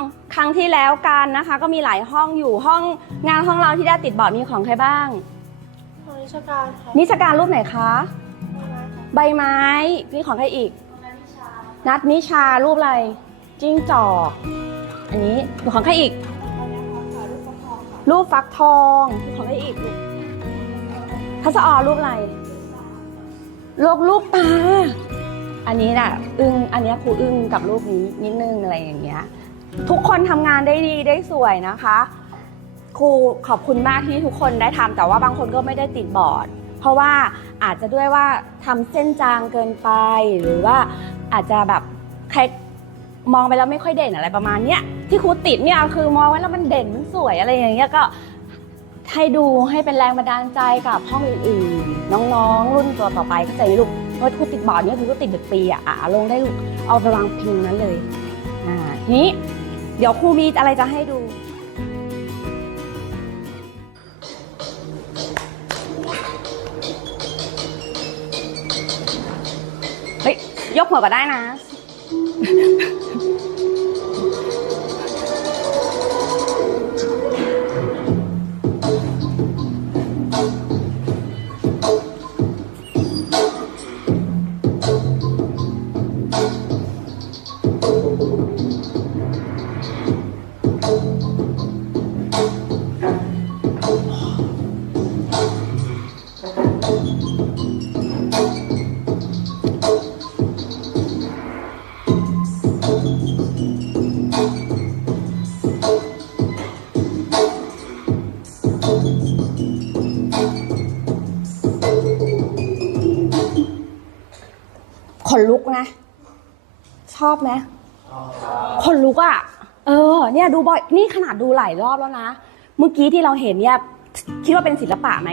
ำครั้งที่แล้วกันนะคะ ก็มีหลายห้องอยู่ห้องงานห้องเราที่ได้ติดบอร์ดมีของใครบ้าง ของนิชการค่ะนิชการรูปไหนคะ ใบไม้ค่ะใบไม้นี่ของใครอีก นัดนิชารูปอะไร จิ้งจอก อันนี้ของใครอีก รูปฟักทองของใครอีกลูกทัศออรูปอะไรรูปลูกตา อันนี้น่ะอึ้งอันเนี้ยครูอึ้งกับรูปนี้นิดนึงอะไรอย่างเงี้ย ทุกคนทำงานได้ดีได้สวยนะคะ ครูขอบคุณมากที่ทุกคนได้ทำแต่ว่าบางคนก็ไม่ได้ติดบอร์ด เพราะว่าอาจจะด้วยว่าทำเส้นจางเกินไป หรือว่าอาจจะแบบใครมองไปแล้วไม่ค่อยเด่นอะไรประมาณเนี้ยที่ครูติดเนี่ยคือมองไว้แล้วมันเด่นมันสวยอะไรอย่างเงี้ยก็ให้ดูให้เป็นแรงบันดาลใจกับห้องอื่นๆ น้องๆ รุ่นตัวต่อไปเข้าใจไหม ลูกว่าครูติดบอร์ดเนี่ยคือก็ติดเป็นปีอะอะลงได้เอาไปวางพิงนั้นเลยอ่าทีนี้เดี๋ยวครูมีอะไรจะให้ดูเฮ้ยยกหัวก็ได้นะ นลุกนะ ชอบไหมขนลุกอะ่ะ เออ เนี่ยดูบ่อย นี่ขนาดดูหลายรอบแล้วนะ เมื่อกี้ที่เราเห็นเนี่ย คิดว่าเป็นศิลปะไหม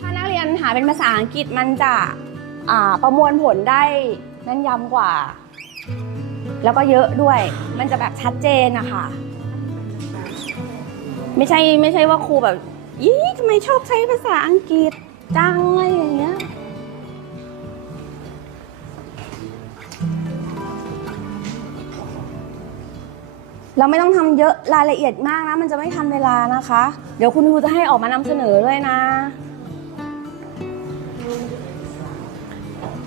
ถ้านักเรียนหาเป็นภาษาอังกฤษมันจะอ่าประมวลผลได้แม่นยำกว่า แล้วก็เยอะด้วย มันจะแบบชัดเจนนะคะไม่ใช่ไม่ใช่ว่าครูแบบยี่ทำไมชอบใช้ภาษาอังกฤษจังอะไรอย่างเงี้ยเราไม่ต้องทำเยอะรายละเอียดมากนะ มันจะไม่ทันเวลานะคะ เดี๋ยวคุณครูจะให้ออกมานำเสนอด้วยนะ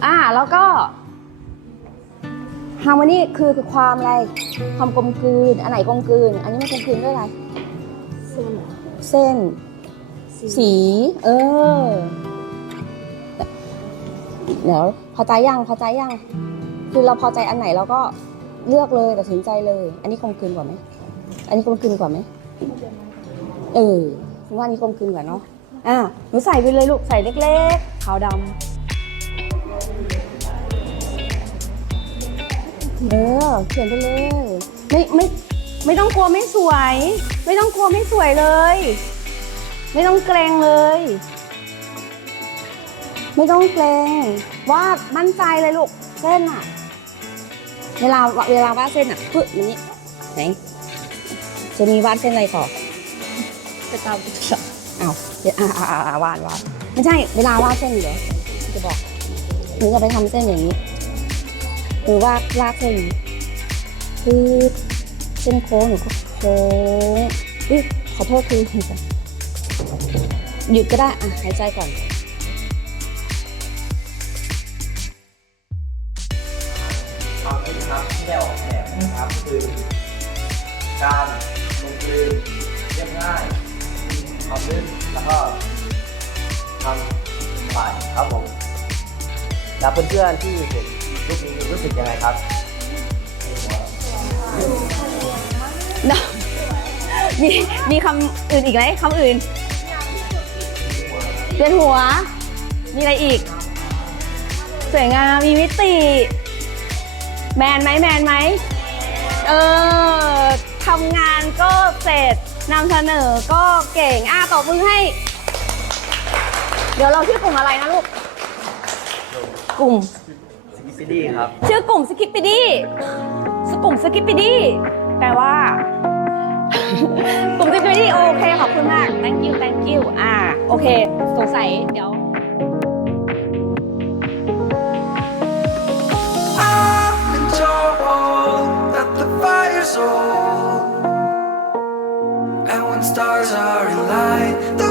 อ่าแล้วก็ ฮาร์โมนีคือคือความอะไร ความกลมกลืน อันไหนกลมกลืน อันนี้มันกลมกลืนด้วยอะไร เส้นเส้น สี เออ เดี๋ยวพอใจยังพอใจยังคือเราพอใจอันไหนเราก็เลือกเลยตัดสินใจเลย อันนี้กลมกลืนกว่าไหม อันนี้กลมกลืนกว่าไหมเออฉันว่าอันนี้กลมกลืนกว่าเนาะอะหนูใส่ไปเลยลูกใส่เล็กๆขาวดำ เออเขียนไปเลย ไม่ไม่ไม่ต้องกลัวไม่สวย ไม่ต้องกลัวไม่สวยเลย ไม่ต้องเกรงเลย ไม่ต้องเกรงวาดมั่นใจเลยลูกเส้นอะเวลาเวลาวาดเส้นอะปึ๊บอย่างนี้ไหนจะมีวาดเส้นอะไรต่อจะตามอ้าวเดี๋ยวอ่าอ่าอ่าอ่าวาดวาดไม่ใช่เวลาวาดเส้นเหรอจะบอกหนูจะไปทำเส้นอย่างนี้ หรือว่าลากเส้นอย่างนี้คือเส้นโค้งหนูก็โค้งอุ๊ยขอโทษคือหยุดก็ได้อะหายใจก่อนความคิดครับที่ได้ออกแบบนะครับคือการลงคือเรียบง่ายความลื่นแล้วก็ทำฝ่ายครับผมแล้วเพื่อนๆที่เห็น รูปนี้รู้สึกยังไงครับนะมีมีคำอื่นอีกไหมคำอื่นเวียนหัว มีอะไรอีก สวยงาม มีมิติ แมนไหมแมนไหม เออทำงานก็เสร็จนำเสนอก็เก่ง อะตบมือให้ เดี๋ยวเราชื่อกลุ่มอะไรนะลูก กลุ่ม ปปี้ดี้ครับ ชื่อกลุ่มสกิปปิดี้สกลุ่มสกิปปิดี้แปลว่า กลุ่ม security โอเคขอบคุณมาก thank you thank you อ่าโอเค สงสัยเดี๋ยว I've been told that the fire's old. And when stars are in light, the